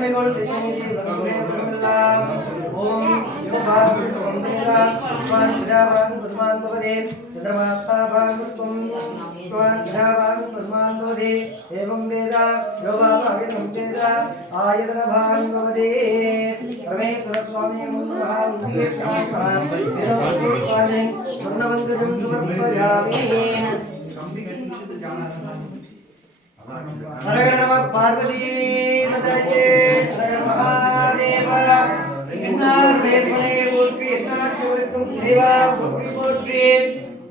மேன்மைகள் செய்தி ஓம் एवं वेद आयतन परमेश्वर स्वामी स्वर्णवंकजं समर्पयामि। हर हर नमः पार्वती पतये हर महादेव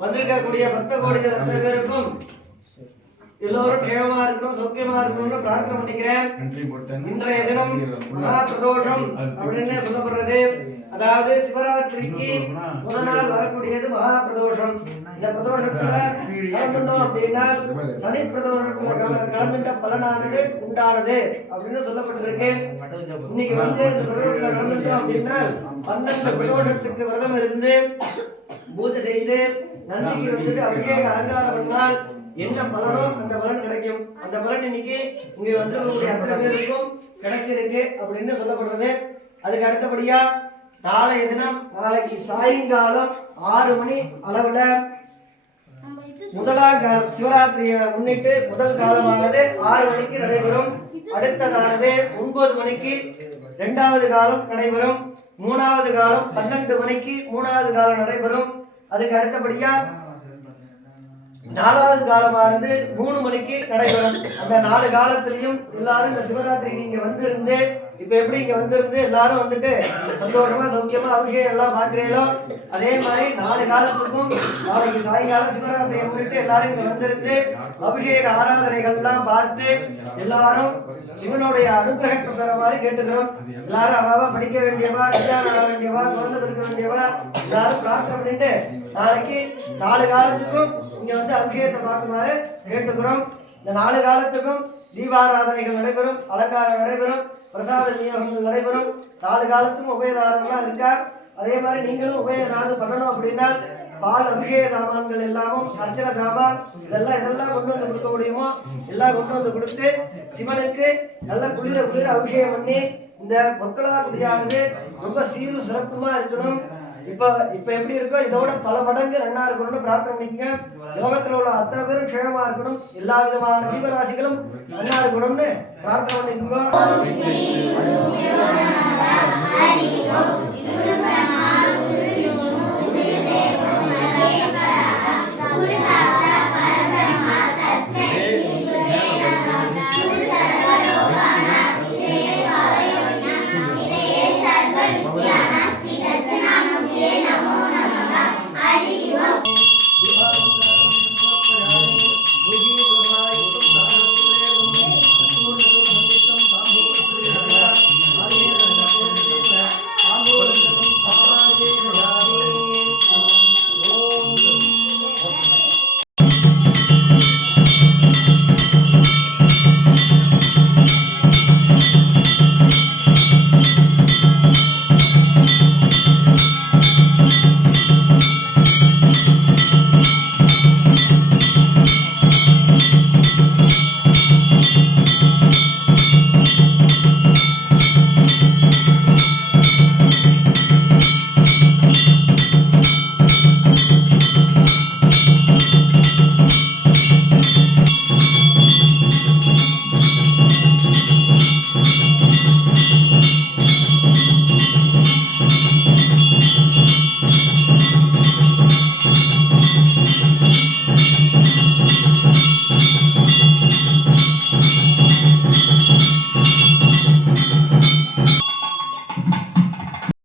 வந்திருக்கக்கூடிய பக்த கோடிகள் அத்தனை பேருக்கும் எல்லோரும் க்ஷேமமா இருக்கணும், சௌக்கியமா இருக்கணும்னு பிரார்த்தனை பண்ணிக்கிறேன். இன்றைய தினம் மகா பிரதோஷம் அப்படின்னு சொல்லப்படுறது. அதாவது சிவராத்திரிக்கு முதல் நாள் வரக்கூடியது மகா பிரதோஷம். இந்த பிரதோஷத்துல கலந்துட்டோம் அப்படின்னா சனி பிரதோஷத்துல கலந்துட்ட பலனானது உண்டானது அப்படின்னு சொல்லப்பட்டிருக்கு. இன்னைக்கு வந்து இந்த பிரதோஷத்துல கலந்துட்டோம் அப்படின்னா 12 பிரதோஷத்துக்கு விரதம் இருந்து பூஜை செய்து நந்திக்கு வந்துட்டு அபிஷேக அலங்காரம் பண்ணால் என்ன பலனோ அந்த பலன் கிடைக்கும். அந்த பலன் இன்னைக்கு இங்க வந்திருக்கக்கூடிய அத்தனை பேருக்கும் கிடைச்சிருக்கு அப்படின்னு சொல்லப்படுறது. அதுக்கு அடுத்தபடியா நாளைய தினம் நாளைக்கு சாயங்காலம் 6 மணி அளவுல முதலாம் காலம் சிவராத்திரியை முன்னிட்டு முதல் காலமானது 6 மணிக்கு நடைபெறும். அடுத்ததானது 9 மணிக்கு 2வது காலம் நடைபெறும். 3வது காலம் 12 மணிக்கு 3வது காலம் நடைபெறும். அதுக்கு அடுத்தபடியா 4வது காலமானது 3 மணிக்கு நடைபெறும். அந்த 4 காலத்திலையும் எல்லாரும் இந்த சிவராத்திரிக்கு இங்க வந்திருந்து இப்ப எப்படி இங்க வந்திருந்து எல்லாரும் வந்துட்டு சந்தோஷமா சௌக்கியமா அபிஷேகம் எல்லாம் பாக்குறீங்களோ அதே மாதிரி 4 காலத்துக்கும் நாளைக்கு சாயங்காலம் சிவராத்திரியை முன்னிட்டு எல்லாரும் இங்க வந்திருந்து அபிஷேக ஆராதனைகள் எல்லாம் பார்த்து எல்லாரும் சிவனுடைய அனுகிரகத்தை பெற மாதிரி கேட்டுக்கிறோம். எல்லாரும் அவாவா படிக்க வேண்டியவா, கல்யாணம் ஆக வேண்டியவா, குழந்தை பிறக்க வேண்டியவா எல்லாரும் பிரார்த்தனை பண்ணிட்டு நாளைக்கு 4 காலத்துக்கும் இங்க வந்து அபிஷேகத்தை பார்க்குமாறு கேட்டுக்கிறோம். இந்த 4 காலத்துக்கும் தீபாராதனைகள் நடைபெறும், அலங்காரம் நடைபெறும், பிரசாத விநியோகங்கள் நடைபெறும். 4 காலத்துக்கும் உபயதாரங்களாம் இருக்கா. அதே மாதிரி நீங்களும் உபயதாரம் பண்ணணும் அப்படின்னா பால் அபிஷேக சாமான்கள் எல்லாமும் அர்ச்சனை சாமான் இதெல்லாம் கொண்டு வந்து கொடுக்க முடியுமோ எல்லாம் கொண்டு வந்து கொடுத்து சிவனுக்கு நல்ல குளிர அபிஷேகம் பண்ணி இந்த பொற்களாக்குடியானது ரொம்ப சீரும் சிறப்புமா இருக்கணும். இப்ப எப்படி இருக்கோ இதோட பல மடங்கு நன்னா இருக்கணும்னு பிரார்த்தனை பண்ணிக்கங்க. யோகத்துல உள்ள அத்தனை பேரும் க்ஷேமமா இருக்கணும், எல்லா விதமான ஜீவராசிகளும் நன்னா இருக்கணும்னு பிரார்த்தனை பண்ணிக்கோங்க.